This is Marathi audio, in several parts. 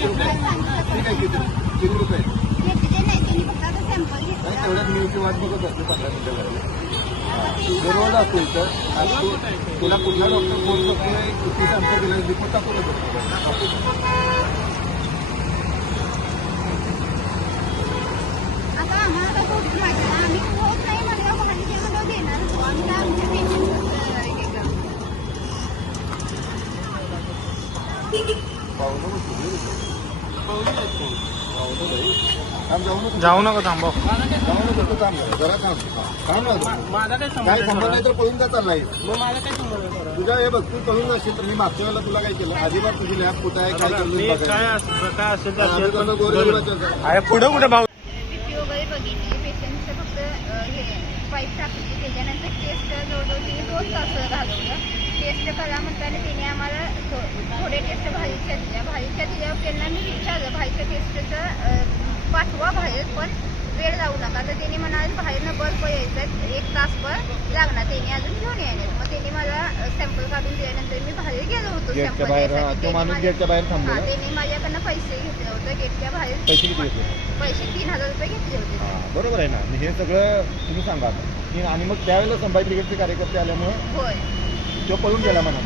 ठीक आहे किती रुपये नाही तेवढ्यात मी वाट बघत असते 15 मिनिटं रोज असेल तर तुला कुठला डॉक्टर फोन करतोय किती सांगतो तुला रिपोर्ट टाकू शकतो जाऊ नका थांबव जरा थांब काय संबंध नाही तर पळून का चाललाय तुझ्या हे बघ तू पळून जाशील तर मी मागच्या वेळेला तुला काय केलं अजिबात तुझी लॅब कुठं आहे काय पुढे कुठे भाऊ वगैरे बघितली पेशंटचं फक्त हे पाईप टाकली त्याच्यानंतर टेस्ट जवळजवळ 2 तास घालवलं टेस्ट करा म्हणताना त्याने आम्हाला थोडे टेस्ट भाजीच्या दिल्यावर त्यांना मी विचारलं भाजीच्या टेस्टचं पाठवा बाहेर पण वेळ जाऊ नका तर त्यांनी म्हणाले बाहेरनं बल्ब यायचं 1 तासभर लागणार त्यांनी अजून घेऊन यायला मग त्यांनी मला सॅम्पल काढून दिल्यानंतर मी बाहेर गेलो होतो सॅम्पल त्यांनी माझ्याकडनं पैसे घेतले होते गेटच्या बाहेर पैसे 3000 रुपये घेतले होते बरोबर आहे ना हे सगळं तुम्ही सांगा आणि मग त्यावेळेला संभाजी ब्रिगेडचे कार्यकर्ते आल्यामुळे होय तो पळून गेला म्हणा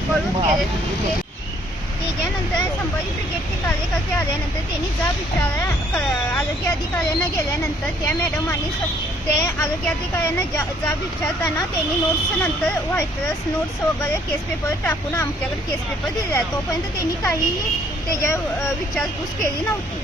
त्याच्यानंतर संभाजी ब्रिगेडचे कार्यकर्ते आल्यानंतर त्यांनी जाब विचारला आरोग्य अधिकाऱ्यांना गेल्यानंतर त्या मॅडमांनी ते आरोग्य अधिकाऱ्यांना जाब विचारताना त्यांनी नोट्स नंतर व्हायटर्स नोट्स वगैरे केस पेपर टाकून आमच्याकडे केस पेपर दिले तोपर्यंत त्यांनी काहीही त्याच्या विचारपूस केली नव्हती